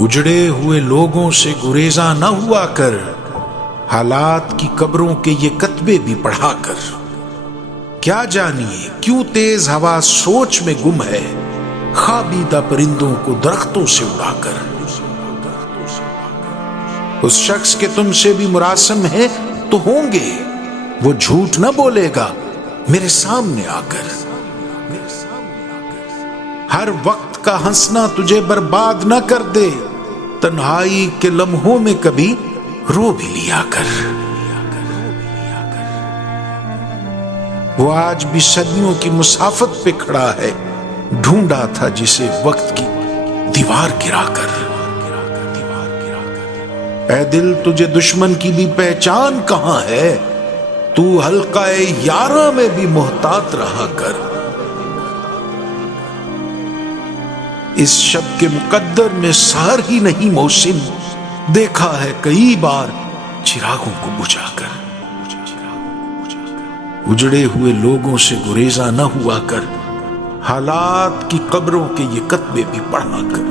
उजड़े हुए लोगों से गुरेजा न हुआ कर, हालात की कब्रों के ये कतबे भी पढ़ा कर। क्या जानिए क्यों तेज हवा सोच में गुम है, खाबीदा परिंदों को दरख्तों से उड़ाकर। उस शख्स के तुमसे भी मुरासम है तो होंगे, वो झूठ न बोलेगा मेरे सामने आकर। हर वक्त का हंसना तुझे बर्बाद न कर दे, तन्हाई के लम्हों में कभी रो भी लिया कर। वो आज भी सदियों की मुसाफत पे खड़ा है, ढूंढा था जिसे वक्त की दीवार गिराकर। ऐ दिल तुझे दुश्मन की भी पहचान कहां है, तू हल्काए यारा में भी मोहतात रहा कर। इस शब के मुकद्दर में सहर ही नहीं मोहसिन, देखा है कई बार चिरागों को बुझाकर। उजड़े हुए लोगों से गुरेजा न हुआ कर, हालात की कब्रों के ये कतबे भी पढ़ा कर।